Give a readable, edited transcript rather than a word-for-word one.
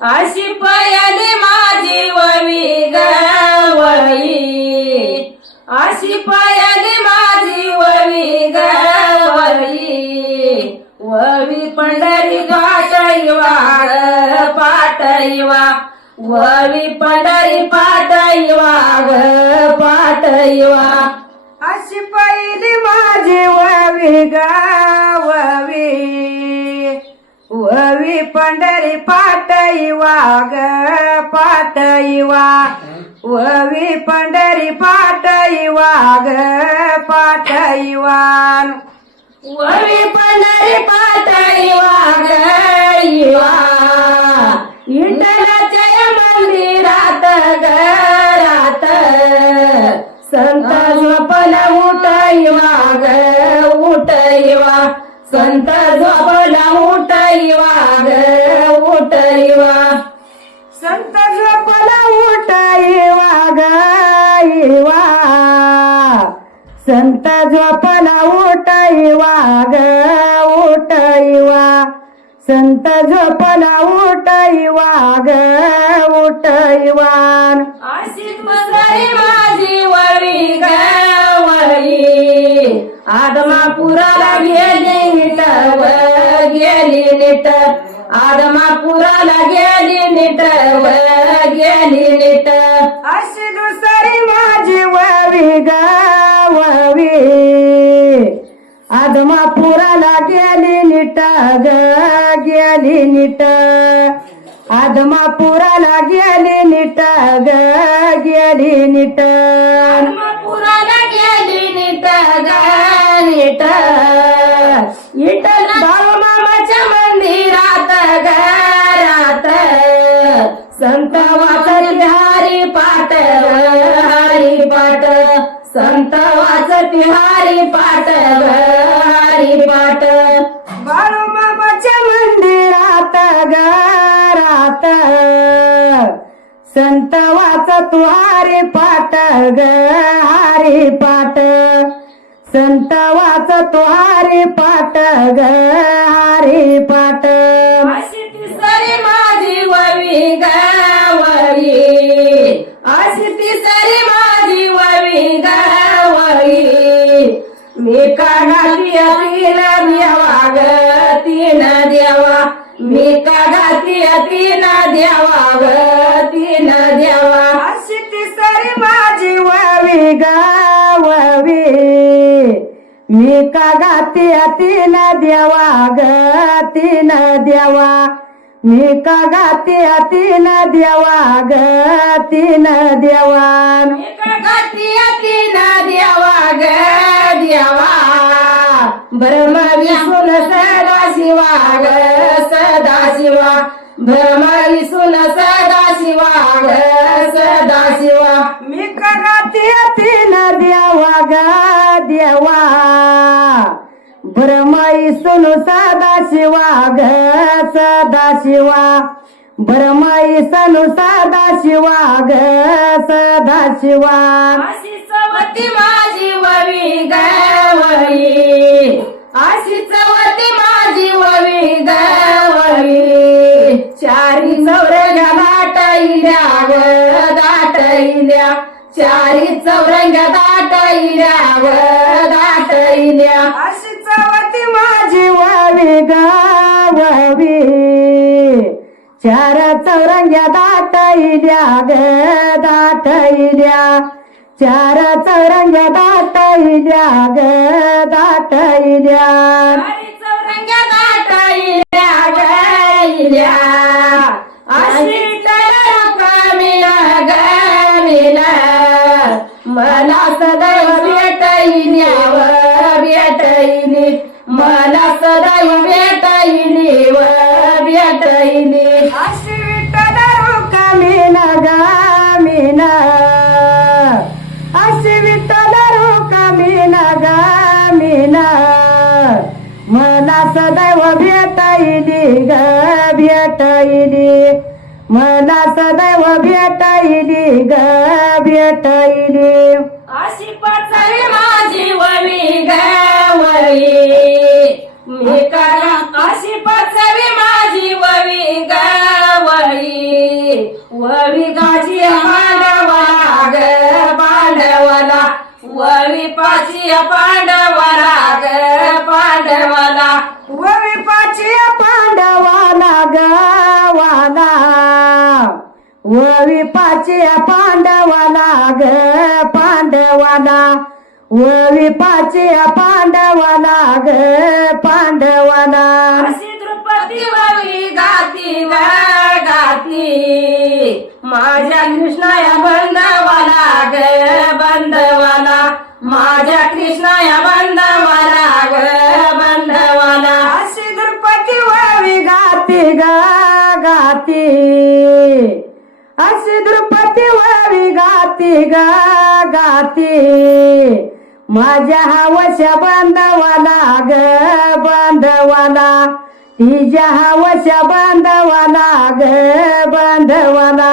अशी पयाली माझी ववी गवळी, अशी पयाली माझी ववी गवळी, ववी पंढरी पाटईवा पाटईवा, ववी पंढरी पाटईवा पाटईवा, अशी पहिली माझी Bobby गववी, Bobby Pandhari पाटईवा पाटईवा, Bobby Pandhari पाटईवा पाटईवा, Bobby Pandhari पाटईवा गईवा, विठ्ठलाच्या मंदिरात घरात, संत झोपला उठईवा उठईवा, संत झोपला उठईवा उठईवा, संत झोपला उठईवा गईवा, संत झोपला उठईवा उठईवा, संत झोपला उठईवा उठईवा, अशीच मंडळी माझी वळी गवळी, आदमापुराला गेली नीट गेली नीट, आदमापुराला गेली नीट गेली नीट, अशी दुसरी माझी ववी गववी, आदमापुराला गेली नीट गेली नीट, आदमापुराला गेली नीट गेली नीट, आदमापुराला गेली नीट नीट, विठ्ठल बाळूमामाच्या मंदिरात घरात, संत वाचत हरी पाठ हरी पाठ, संत वाचत हरी पाठ हरी पाठ, बाळूमामाच्या मंदिरात घरात, संत वाचत हरी पाठ हरी पाठ, संत वाचत हरी पाठ हरी पाठ, अशी तिसरी माझी ववी गवळी, अशी तिसरी माझी ववी गवळी, मी का घाती तीन देवा ग तीन देवा, मी का घाती तीन देवा ग तीन देवा, अशी तिसरी माझी ववी गववी, मी का गाती तीन देवा ग तीन देवा, मी का गाती तीन देवा ग तीन देवा, मी का घाती तीन देवा ग देवा, ब्रह्म विष्णू सदा शिवा ग सदा शिवा, ब्रह्म विष्णू सदा शिवा ग सदा शिवा, मी का गाती तीन देवा ग देवा, ब्रह्म विष्णू सदा शिवा ग सदा शिवा, ब्रह्म विष्णू सदा शिवा ग सदा शिवा, अशी चवती माझी ववी गवळी, अशी चवती माझी ववी गवळी, चारी चौरंग्या दाटईल्या ग दाटईल्या, चारी चौरंग्या दाटईल्या ग दाटईल्या, अशी चवती माझी ववी गववी, चार चौरंग्या दाटईल्या ग दाटईल्या, चार चौरंग्या दाटईल्या ग दाटईल्या, चारी चौरंग्या दाटईल्या गईल्या, अशी कमिला गमिला, मला सदैव भेटईली व भेटईली, मला सदैव भेटईली व भेटईली, अशी विठ्ठल रुक्मिणी गमिना, अशी विठ्ठल रुक्मिणी गमिना, मला सदैव भेटईली ग भेटईली, मला सदैव भेटईली ग भेटईली, अशी पाचवी माझी ववी गवळी, मी का अशी पाचवी माझी ववी गवळी, पांडवाला ववी पाच्या पांडवाला ग पांडवाला ववी पाच्या पांडवाला ग पांडवाला अशी द्रुपदी ववी गाती ग गाती माझ्या कृष्णाया बंधवाला ग बंधवाला माझ्या कृष्णाया बंधवाला ग बंधवाला अशी द्रुपदी ववी गाती ग गाती अशी द्रुपदी ववी गाती ग गाती माझ्या हवशा बांधवाला ग बांधवाला तिच्या हवशा बांधवाला ग बांधवाला